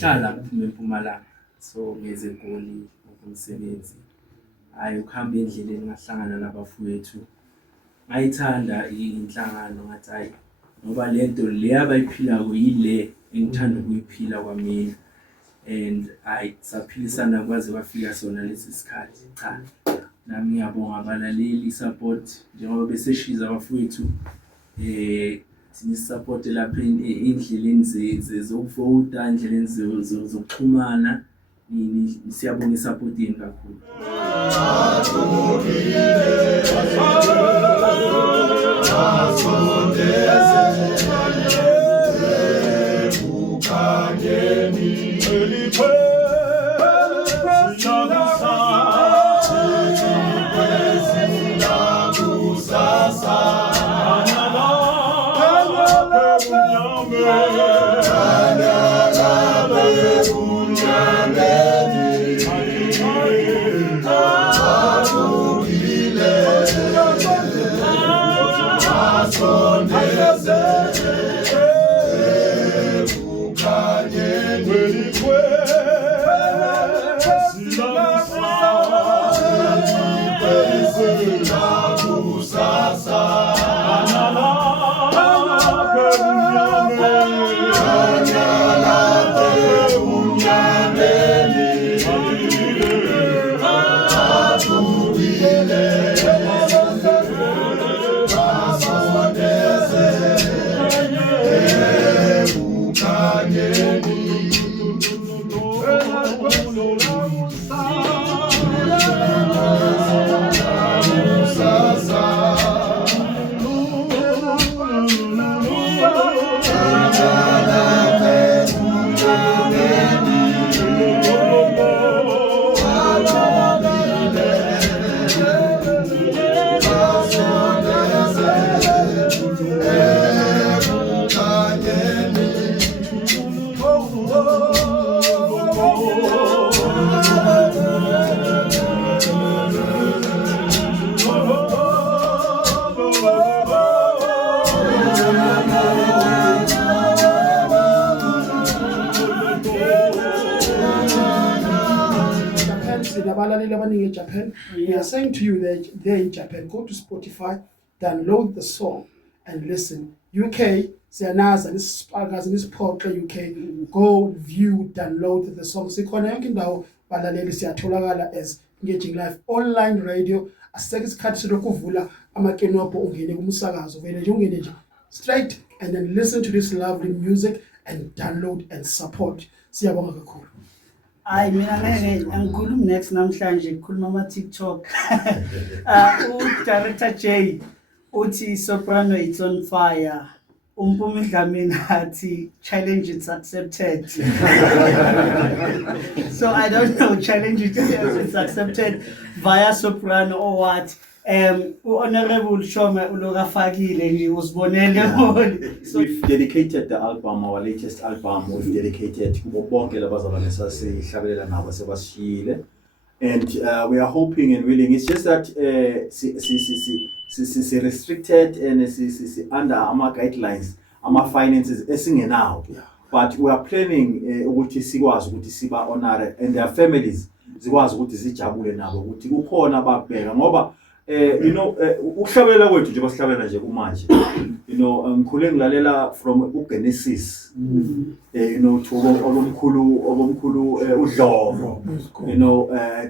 Hlala eMpumalanga so ngeze eGoli ngokumsebenzi hayi ukuhamba endleleni ngahlangana nabafowethu ngayithanda inhlangano ngathi hayi ngoba lento le abayiphilako yile engithanda ukuyiphila kwami and ayisaphilisana kwaze kwafika sona lesi sikhathi cha nami ngiyabonga abalaleli support njengoba beseshiza abafowethu sinisupport lapha endleleni zokuvota endleleni zokuxhumana siyabonga isupport yenu kakhulu Japan. We are saying to you that they're in Japan, go to Spotify, download the song and listen. UK, Sianaza, this Spagas, this Portla UK, go view, download the song. Sikhona yonke indawo balaleli siyatholakala as Engaging Life online radio. Aseke isikhathi sokuvula amakenopho ungene kumsakazo vele nje ungene nje straight and then listen to this lovely music and download and support. Siyabonga kakhulu. Ay mina ngikhuluma next namhlanje ngikhuluma ama TikTok. Director J uthi soprano it's on fire. Umpumi Dlamini athi challenge it's accepted. So I don't know challenge it's accepted via soprano or what. Honorable Shoma ulokafakile nje usibonele. So we've dedicated the album, our latest album, we've dedicated kubo bonke labazalwane sasihlabelela nabo sebashiyile, and we are hoping and willing. It's just that restricted and under our guidelines, our finances esingenawo, but we are planning ukuthi sikwazi ukuthi siba honor and their families zikwazi ukuthi zijabule nabo ukuthi kukhona ababheka ngoba ukuhlabelela kwethu nje basihlabelela nje kumanje ngikhule ngilalela from uGenesis to obomkhulu uDlomo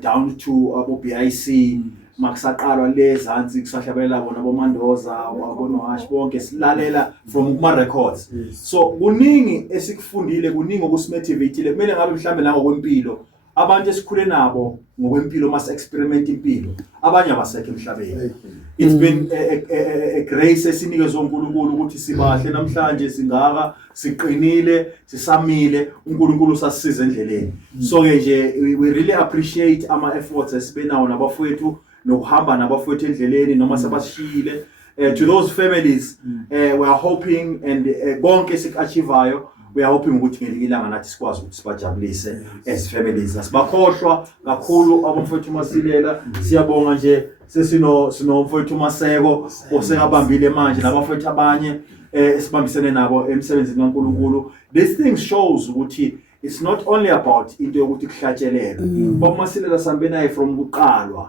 down to abo BIC makusaqalwa lezansi kusahlabelela bona boMandoza waboNohash bonke silalela from kuma records. So kuningi esikufundile kuningi okusimetivate kumele ngabe mhlambe la ngokwempilo abantu esikhule nabo ngokwempilo mas experiment impilo abanye abasekho emhlabeni. It's been a grace esinikezwe uNkulunkulu ukuthi sibahle namhlanje singaka siqinile sisamile uNkulunkulu usasiza endleleni. So ke nje we really appreciate ama efforts esibenawo nabafowethu nokuhamba nabafowethu endleleni noma sabashiyile. To those families we are hoping and konke sikachivayo we are hoping ukuthi ngelinye ilanga nathi sikwazi ukuthi sibajabulise as families. Asibakhohlwa kakhulu abamfowethu Masilela, siyabonga nje sesino mfowethu Maseko osekabambile manje nabafowethu abanye esibambisene nabo emsebenzini kaNkulunkulu. This thing shows ukuthi it's not only about into yokuthi kuhlatshelelwe. Bamasilela sambe naye from kuqalwa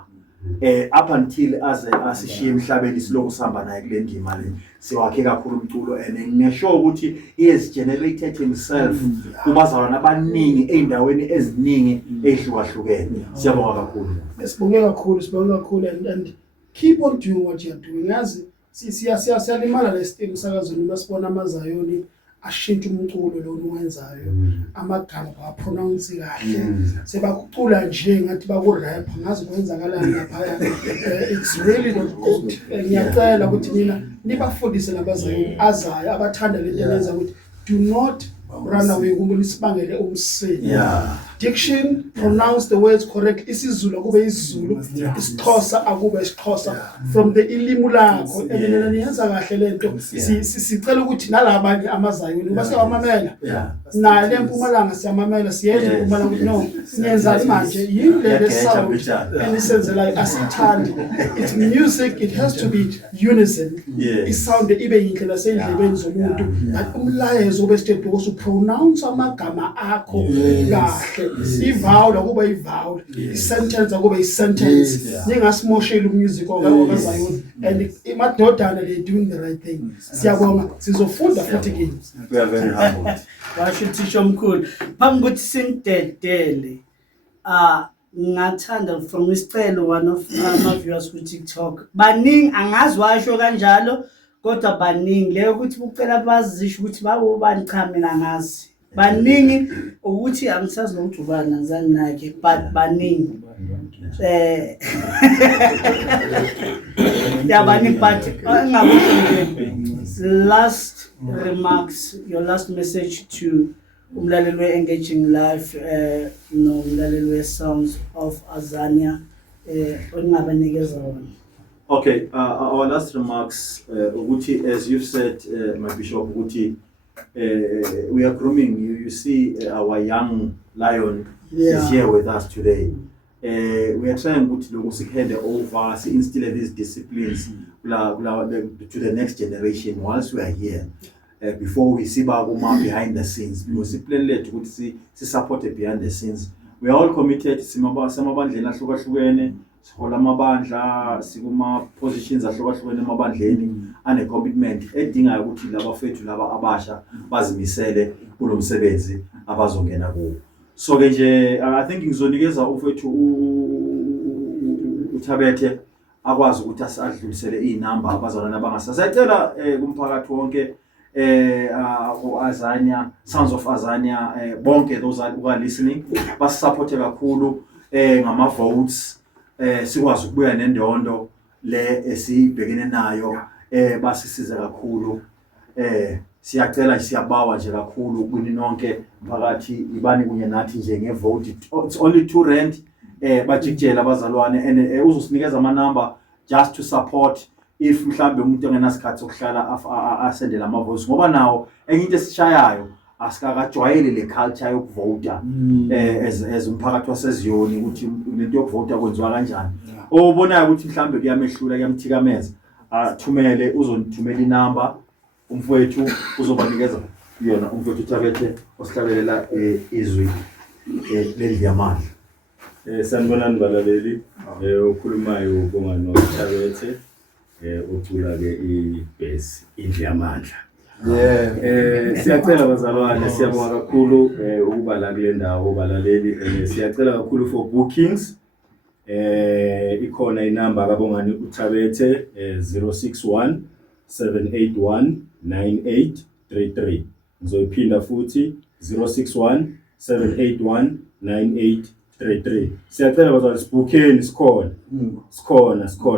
up until asishiye emhlabeni siloku sihamba naye kule ndima le siwakhe kakhulu umculo and ngisho ukuthi he has generated himself kubazalwana abaningi eindaweni eziningi ehlukahlukene. Siyabonga kakhulu. Sibonga kakhulu and keep on doing what you are doing. Yazi siyalimala lesiteam sakazweni masibona amazayoni ashintsha umculo lo wenzayo amagama bapronounce kahle sebakucula nje ngathi bakurap ngazi kwenzakalani lapha. It's really not good. Ngiyacela ukuthi mina nibafundise labazayoni azayo abathanda lento yenza ukuthi do not run away kumbe nisibangele umsini. Diction, pronounce the words correct. isiZulu akube isiZulu, isiXhosa akube isiXhosa from the ilimu lakho. And niyenza kahle lento sicela ukuthi nalabanye amazayoni basewamamela na le Mpumalanga siyamamela siyenze Mpumalanga ukuthi no niyenza manje yile le sound enisenzela asithandi. It's music, it has to be unison. Isound ibe yinhle lasendlebeni zomuntu but umlayezo ube state because pronounce amagama akho kahle. I-vowel akuba i-vowel, i-sentence akuba i-sentence. Ningasimosheli umusic wakazayoni and imadodana they doing the right thing. Siyabonga sizofunda futhi kini. We are very humbled. Washo thisha omkhulu phambi ukuthi sindedele ngathanda from isicelo one of my viewers ku TikTok baningi angazi washo kanjalo kodwa baningi leyo ukuthi ucela bazisho ukuthi babo bani cha mina ngazi baningi ukuthi angisazi nokuthi ubani ngizani nakhe but baningi yabani but last remarks, your last message to umlaleli engaging live no umlaleli sounds of Azania ongabanikeza wona. Okay, our last remarks ukuthi as you've said my bishop ukuthi we are grooming you see our young lion is here with us today. We are trying to hand over, instill these disciplines to the next generation whilst we are here. Before we see Baguma behind the scenes, because we plan to see support behind the scenes. We are all committed. Samabandlela hlukahlukene, sihola amabandla, sikuma positions ahlukahlukene emabandleni, ane commitment edinga ukuthi labafethu laba abasha bazimisele kulo msebenzi abazongena kuwo. So nje I think ngizonikeza ufethu uThabethe akwazi ukuthi asadlulisele inamba abazalwana abangasasayicela kumphakathi wonke Azania, Sons of Azania, bonke those who are listening basisupport kakhulu ngama votes sikwazi ukubuya nendondo le esibhekene nayo basisiza kakhulu siyacela siyabawa nje kakhulu kuni nonke phakathi ibani kunye nathi nje ngevote. It's only R2 bajikjela abazalwane and uzosinikeza ama number just to support if mhlambe umuntu engenasikhathi sokuhlala asendela ama votes ngoba nawo enye into esishayayo asikakajwayele le culture yokuvota as umphakathi waseziyoni ukuthi lento yokuvota kwenziwa kanjani. Obonayo ukuthi mhlambe kuyamehlula kuyamthikameza athumele uzonithumela inamba umfowethu uzobanikeza yona umfowethu uThabethe osihlabelela izwi leli yamandla. Sanibonani balaleli okhulumayo ubongani noThabethe ucula ke ibass indle yamandla. Siyacela bazalwane siyabonga kakhulu ukuba la kule ndawo balaleli siyacela kakhulu for bookings ikhona inamba kabongani uThabethe 061 781 9833 ngizoyiphinda futhi 061 781 9833 33. Siyacela bazalwane sibukheni sikhona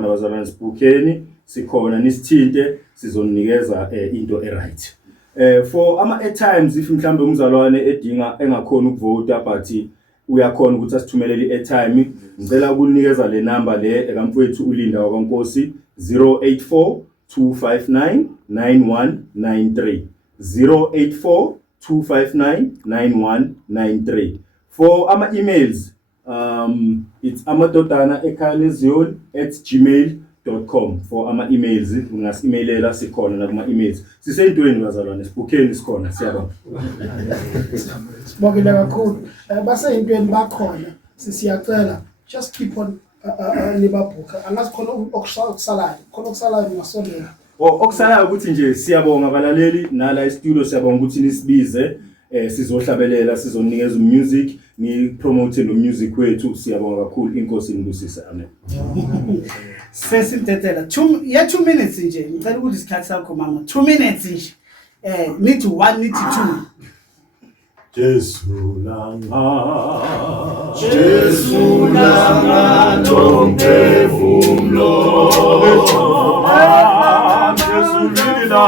bazalwane sibukheni sikhona nisithinte sizonikeza into eright. For ama airtimes if mhlambe umzalwane edinga engakhona ukuvota but uyakhona ukuthi asithumelele i-airtime, ngicela ukunikeza le number le ekamfowethu uLinda wakwaNkosi 084 259 9193 084 259 9193. For ama emails it's amadodana@gmail.com. For ama emails ungasimailela sikhona na kuma emails sisentweni bazalwane sibukheni sikhona siyabonga. Sibongile kakhulu. Base intweni bakhona siyacela just keep on nibabhuka. Angazi khona okusalayo. Khona okusalayo ngasondela. Okusalayo ukuthi nje siyabonga abalaleli nala e-studio siyabonga ukuthi nisibize sizohlabelela sizonikeza music ni promote lo music wethu siyabonga kakhulu inkosi inibusise amen. Sesitetela 2 minutes nje ngicela ukuthi isikhathi sakho mama 2 minutes nje need 1 need 2 Jesu langa nomphefumulo Jesu lila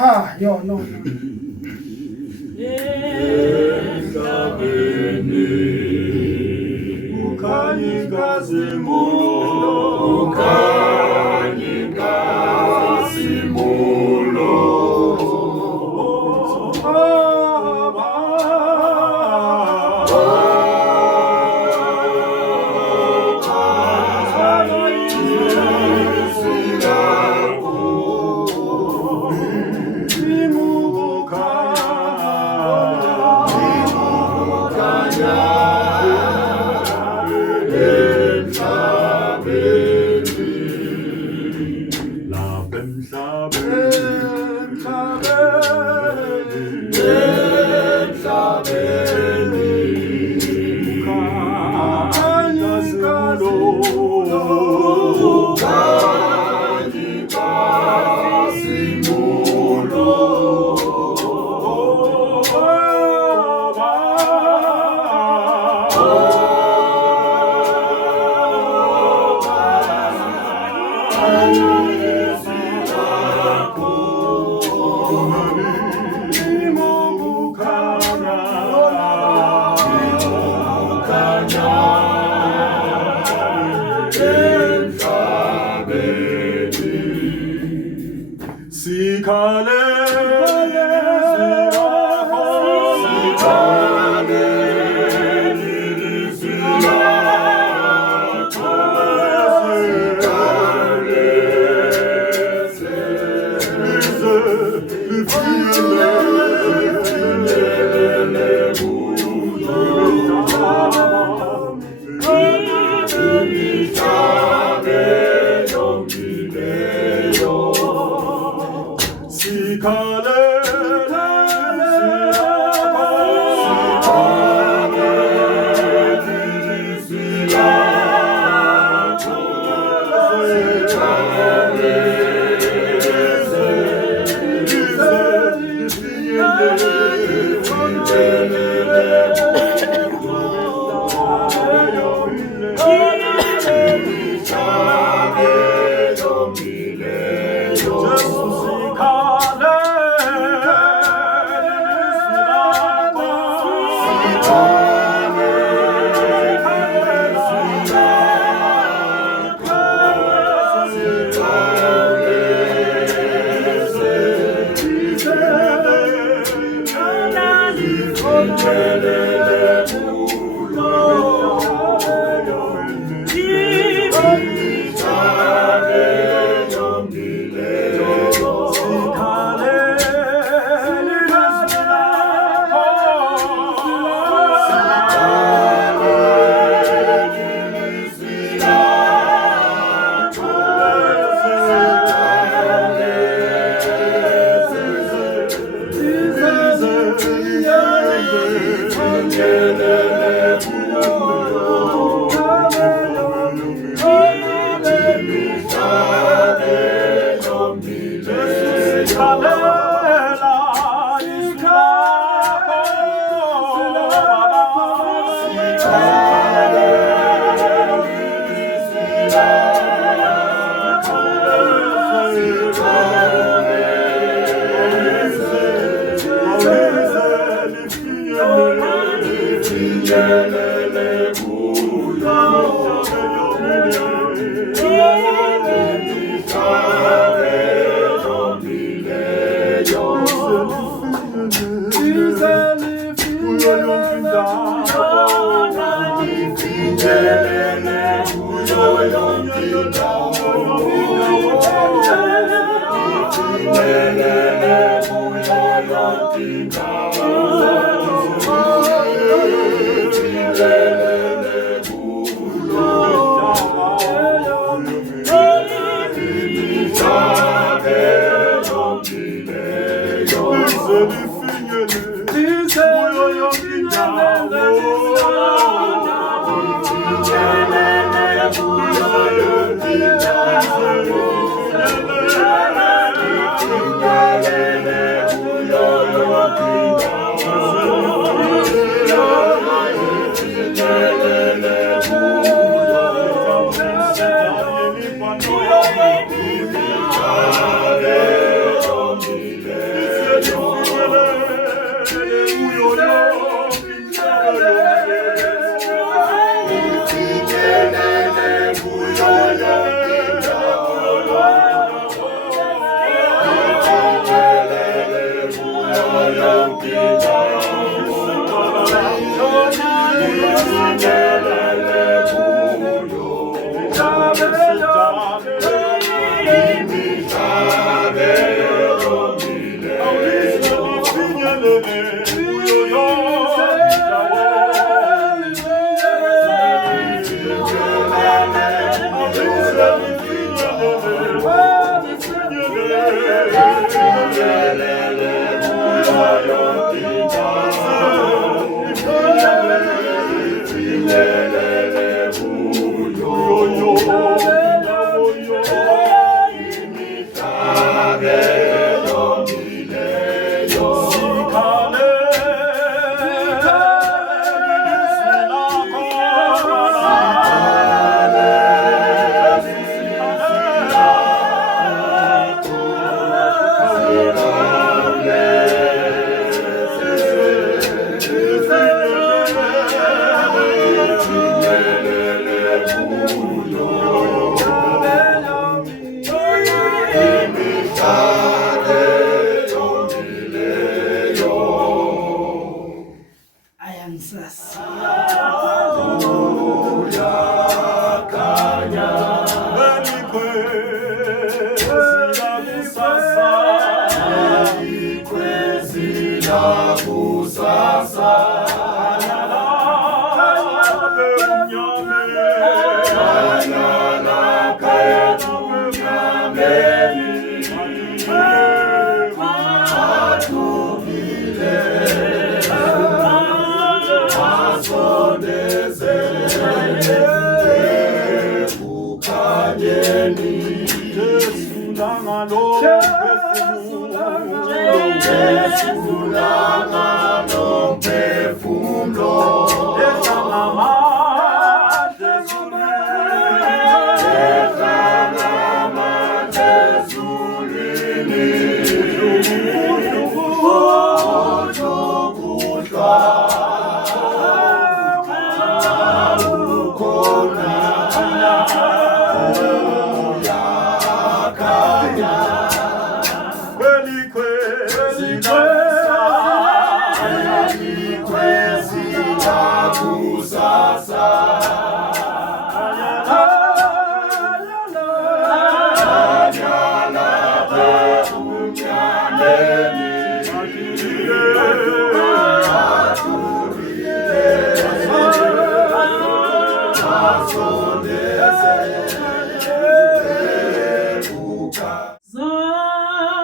Ha, yo, no.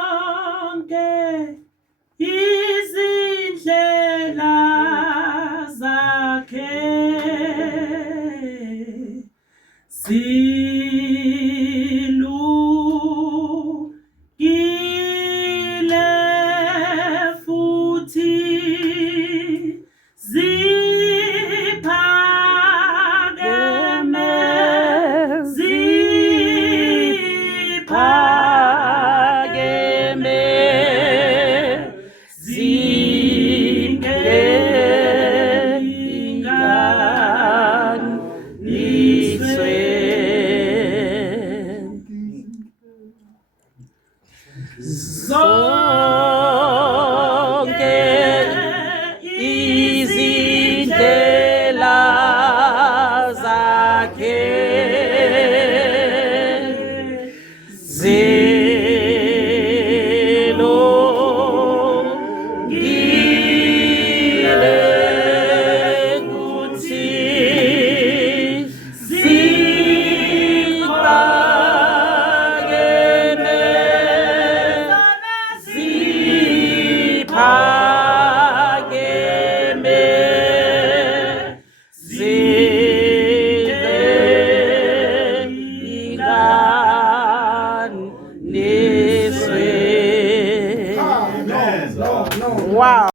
Zonke izindlela zakhe